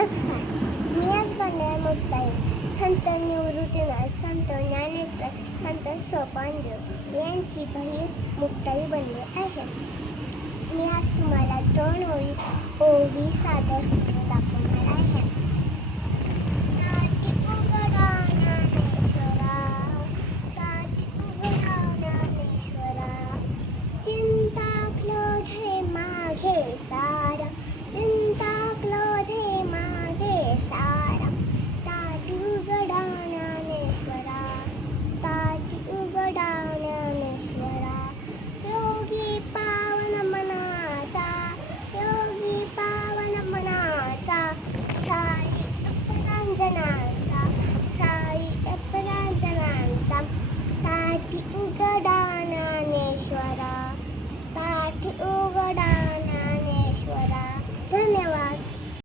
नमस्कार. मी आज बनणार मुक्ताई. संत निवृत्तीनाथ, संत ज्ञानेश्वर, संत सोपानदेव यांची बहीण मुक्ताई बनली आहे. मी आज तुम्हाला 2 ओळी सादर